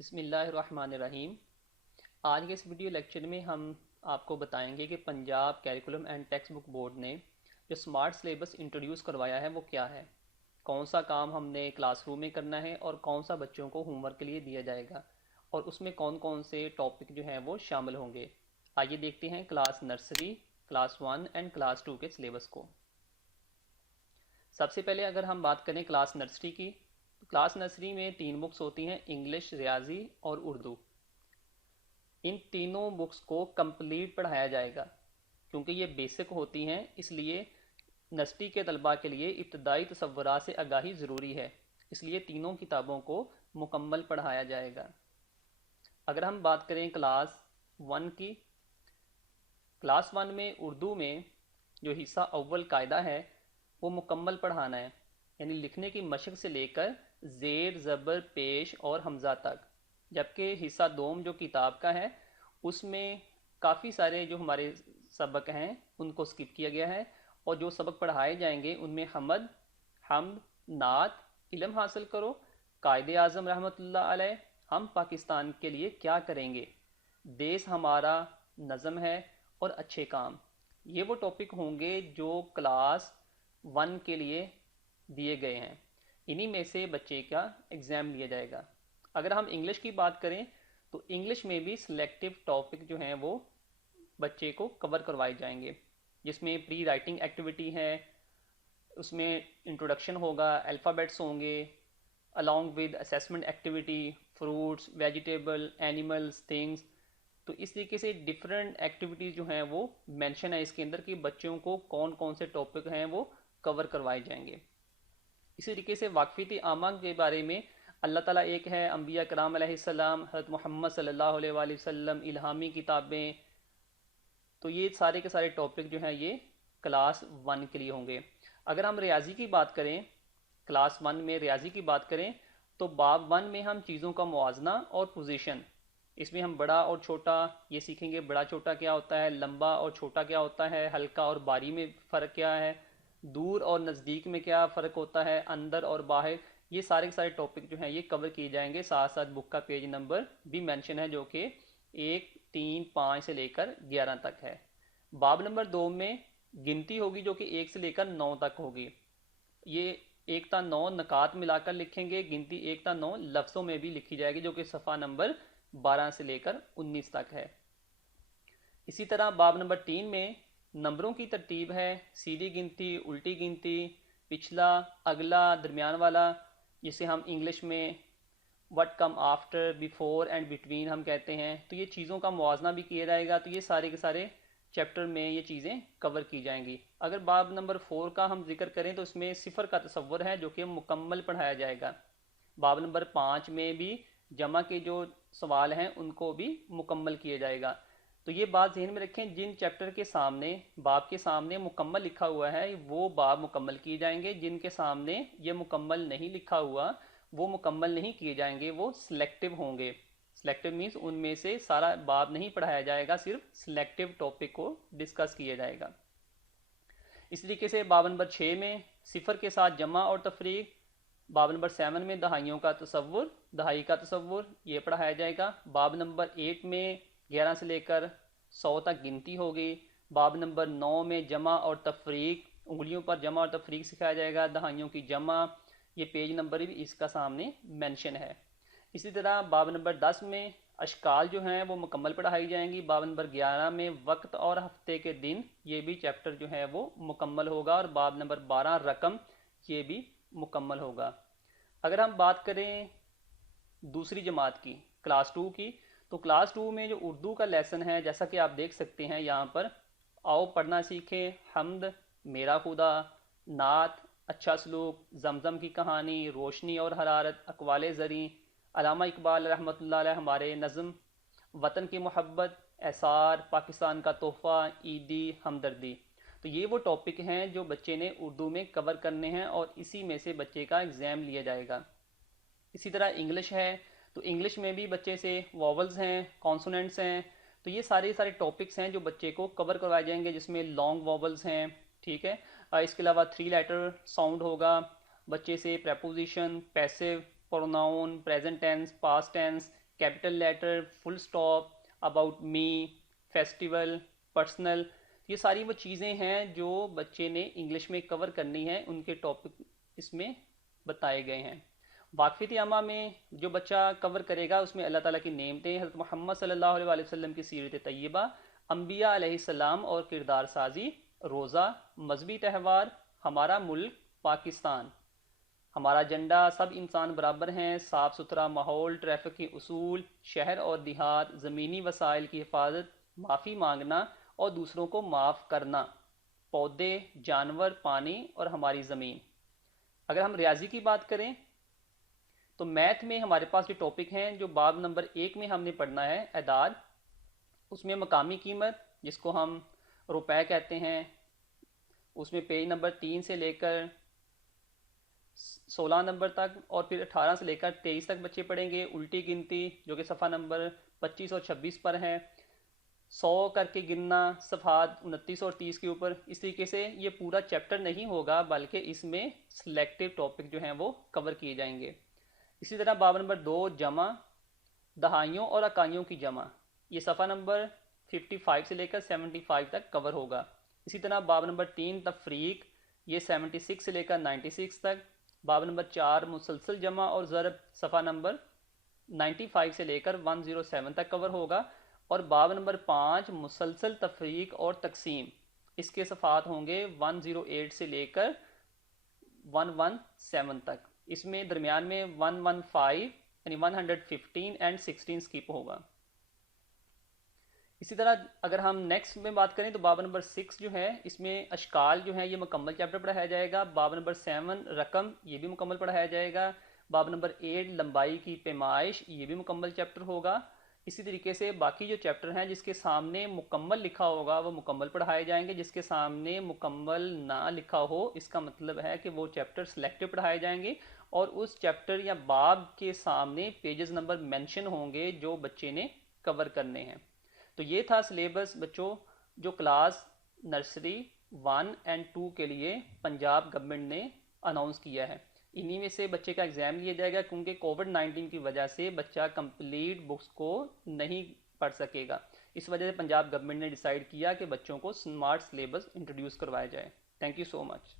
बिस्मिल्लाहिर्रहमानिर्रहीम। आज के इस वीडियो लेक्चर में हम आपको बताएंगे कि Punjab curriculum and text book board ने जो स्मार्ट सिलेबस इंट्रोड्यूस करवाया है वो क्या है, कौन सा काम हमने क्लासरूम में करना है और कौन सा बच्चों को होमवर्क के लिए दिया जाएगा और उसमें कौन कौन से टॉपिक जो हैं वो शामिल होंगे। आइए देखते हैं class nursery, class one and class two के सिलेबस को। सबसे पहले अगर हम बात करें क्लास नर्सरी की, तो क्लास नर्सरी में तीन बुक्स होती हैं, इंग्लिश, रियाजी और उर्दू। इन तीनों बुक्स को कंप्लीट पढ़ाया जाएगा। क्योंकि ये बेसिक होती हैं, इसलिए नर्सरी के तलबा के लिए इब्तदाई तसव्वुरात से आगाही ज़रूरी है, इसलिए तीनों किताबों को मुकम्मल पढ़ाया जाएगा। अगर हम बात करें क्लास वन की, क्लास वन में उर्दू में जो हिस्सा अव्वल कायदा है वो मुकम्मल पढ़ाना है, यानी लिखने की मशक से लेकर ज़ेर, ज़बर, पेश और हमज़ा तक। जबकि हिस्सा दोम जो किताब का है उसमें काफ़ी सारे जो हमारे सबक हैं उनको स्किप किया गया है, और जो सबक पढ़ाए जाएंगे उनमें हमद, हमद, नात, इल्म हासिल करो, कायदे आज़म रहमतुल्लाह अलैह, हम पाकिस्तान के लिए क्या करेंगे, देश हमारा, नज़म है और अच्छे काम। ये वो टॉपिक होंगे जो क्लास वन के लिए दिए गए हैं। इन्हीं में से बच्चे का एग्ज़ाम लिया जाएगा। अगर हम इंग्लिश की बात करें तो इंग्लिश में भी सिलेक्टिव टॉपिक जो हैं वो बच्चे को कवर करवाए जाएंगे, जिसमें प्री राइटिंग एक्टिविटी है, उसमें इंट्रोडक्शन होगा, अल्फ़ाबेट्स होंगे, along with assessment activity, fruits, vegetable, animals, things. तो इस तरीके से डिफरेंट एक्टिविटीज़ जो हैं वो मेंशन है इसके अंदर कि बच्चों को कौन कौन से टॉपिक हैं वो कवर करवाए जाएंगे। इसी तरीके से वाक़फ़ीती आमा के बारे में अल्लाह ताला एक है, अम्बिया कराम अलैहिस्सलाम, हज़रत मोहम्मद सल्लल्लाहु अलैहि वसल्लम, इल्हामी किताबें। तो ये सारे के सारे टॉपिक जो हैं ये क्लास वन के लिए होंगे। अगर हम रियाजी की बात करें, क्लास वन में रियाजी की बात करें तो बाब वन में हम चीज़ों का मुआजना और पोजीशन, इसमें हम बड़ा और छोटा ये सीखेंगे। बड़ा छोटा क्या होता है, लंबा और छोटा क्या होता है, हल्का और भारी में फ़र्क क्या है, दूर और नज़दीक में क्या फ़र्क होता है, अंदर और बाहर। ये सारे के सारे टॉपिक जो हैं ये कवर किए जाएंगे। साथ साथ बुक का पेज नंबर भी मेंशन है, जो कि 1, 3, 5 से लेकर 11 तक है। बाब नंबर 2 में गिनती होगी जो कि 1 से लेकर 9 तक होगी। ये 1 ता 9 नकात मिलाकर लिखेंगे, गिनती 1 ता 9 लफ्ज़ों में भी लिखी जाएगी, जो कि सफ़ा नंबर 12 से लेकर 19 तक है। इसी तरह बाब नंबर 3 में नंबरों की तरतीब है, सीधी गिनती, उल्टी गिनती, पिछला, अगला, दरमियान वाला, जिसे हम इंग्लिश में what come after, before and between हम कहते हैं। तो ये चीज़ों का मुआवजना भी किया जाएगा। तो ये सारे के सारे चैप्टर में ये चीज़ें कवर की जाएंगी। अगर बाब नंबर 4 का हम जिक्र करें तो इसमें सिफर का तसव्वुर है जो कि मुकम्मल पढ़ाया जाएगा। बाब नंबर 5 में भी जमा के जो सवाल हैं उनको भी मुकम्मल किया जाएगा। तो ये बात जहन में रखें, जिन चैप्टर के सामने बाब के सामने मुकम्मल लिखा हुआ है वो बाब मुकम्मल किए जाएंगे, जिनके सामने ये मुकम्मल नहीं लिखा हुआ वो मुकम्मल नहीं किए जाएंगे, वो सिलेक्टिव होंगे। सिलेक्टिव मीन्स उनमें से सारा बाब नहीं पढ़ाया जाएगा, सिर्फ सिलेक्टिव टॉपिक को डिस्कस किया जाएगा। इस तरीके से बाब नंबर 6 में सिफर के साथ जमा और तफरीक, बाब नंबर 7 में दहाइयों का तसव्वुर, दहाई का तसव्वुर ये पढ़ाया जाएगा। बाब नंबर 8 में 11 से लेकर 100 तक गिनती होगी। बाब नंबर 9 में जमा और तफरीक, उंगलियों पर जमा और तफरीक सिखाया जाएगा, दहाइयों की जमा, ये पेज नंबर भी इसका सामने मेंशन है। इसी तरह बाब नंबर 10 में अशकाल जो हैं वो मुकम्मल पढ़ाई जाएंगी। बाब नंबर 11 में वक्त और हफ्ते के दिन, ये भी चैप्टर जो है वो मुकम्मल होगा। और बाब नंबर 12 रकम, ये भी मुकम्मल होगा। अगर हम बात करें दूसरी जमात की, क्लास टू की, तो क्लास टू में जो उर्दू का लेसन है, जैसा कि आप देख सकते हैं यहाँ पर, आओ पढ़ना सीखें, हमद, मेरा खुदा, नात, अच्छा सलूक, जमजम की कहानी, रोशनी और हरारत, अकवाल ज़री, अलामा इकबाल रहमतुल्लाह अलैह हमारे नज़म, वतन की मोहब्बत, एसार, पाकिस्तान का तोहफ़ा, ईदी, हमदर्दी। तो ये वो टॉपिक हैं जो बच्चे ने उर्दू में कवर करने हैं और इसी में से बच्चे का एग्ज़ाम लिया जाएगा। इसी तरह इंग्लिश है, तो इंग्लिश में भी बच्चे से वॉवल्स हैं, कॉन्सोनेंट्स हैं। तो ये सारे सारे टॉपिक्स हैं जो बच्चे को कवर करवाए जाएंगे, जिसमें लॉन्ग वॉवल्स हैं, ठीक है। इसके अलावा 3 लेटर साउंड होगा। बच्चे से preposition, passive, pronoun, present tense, past tense, capital letter, full stop, about me, festival, personal, ये सारी वो चीज़ें हैं जो बच्चे ने इंग्लिश में कवर करनी है, उनके टॉपिक इसमें बताए गए हैं। वाक़फ़ियत यामा में जो बच्चा कवर करेगा उसमें अल्लाह ताला की नेमतें, हज़रत मोहम्मद सल्लल्लाहु अलैहि वसल्लम की सीरत तैयबा, अम्बिया अलैहिस्सलाम और किरदार साजी, रोज़ा, मजहबी त्यौहार, हमारा मुल्क पाकिस्तान, हमारा झंडा, सब इंसान बराबर हैं, साफ़ सुथरा माहौल, ट्रैफिक के उसूल, शहर और देहात, ज़मीनी वसाइल की हिफाजत, माफ़ी मांगना और दूसरों को माफ़ करना, पौधे, जानवर, पानी और हमारी ज़मीन। अगर हम रियाजी की बात करें तो मैथ में हमारे पास जो टॉपिक हैं, जो बाब नंबर 1 में हमने पढ़ना है एदाद, उसमें मकामी कीमत जिसको हम रुपए कहते हैं, उसमें पेज नंबर 3 से लेकर 16 नंबर तक और फिर 18 से लेकर 23 तक बच्चे पढ़ेंगे। उल्टी गिनती जो कि सफ़ा नंबर 25 और 26 पर है, 100 करके गिनना सफ़ात 29 और 30 के ऊपर। इस तरीके से ये पूरा चैप्टर नहीं होगा, बल्कि इसमें सिलेक्टिव टॉपिक जो हैं वो कवर किए जाएंगे। इसी तरह बाब नंबर 2 जमा, दहाइयों और इकाइयों की जमा, ये सफ़ा नंबर 55 से लेकर 75 तक कवर होगा। इसी तरह बाब नंबर 3 तफरीक, ये 76 से लेकर 96 तक। बाब नंबर 4 मुसलसल जमा और ज़रब, सफ़ा नंबर 95 से लेकर 107 तक कवर होगा। और बाब नंबर 5 मुसलसल तफरीक और तकसीम, इसके सफ़ात होंगे 108 से लेकर 117 तक। इसमें दरमियान में 115 यानी 115 एंड 16 स्किप होगा। इसी तरह अगर हम नेक्स्ट में बात करें तो बाब नंबर 6 जो है, इसमें अशकाल जो है ये मुकम्मल चैप्टर पढ़ाया जाएगा। बाब नंबर 7 रकम, ये भी मुकम्मल पढ़ाया जाएगा। बाब नंबर 8 लंबाई की पैमाइश, ये भी मुकम्मल चैप्टर होगा। इसी तरीके से बाकी जो चैप्टर हैं जिसके सामने मुकम्मल लिखा होगा वो मुकम्मल पढ़ाए जाएंगे, जिसके सामने मुकम्मल ना लिखा हो इसका मतलब है कि वो चैप्टर सिलेक्टिव पढ़ाए जाएंगे और उस चैप्टर या बाब के सामने पेजेस नंबर मेंशन होंगे जो बच्चे ने कवर करने हैं। तो ये था सिलेबस बच्चों, जो क्लास नर्सरी 1 एंड 2 के लिए पंजाब गवर्नमेंट ने अनाउंस किया है। इन्हीं में से बच्चे का एग्ज़ाम लिया जाएगा, क्योंकि कोविड-19 की वजह से बच्चा कंप्लीट बुक्स को नहीं पढ़ सकेगा। इस वजह से पंजाब गवर्नमेंट ने डिसाइड किया कि बच्चों को स्मार्ट सिलेबस इंट्रोड्यूस करवाया जाए। Thank you so much.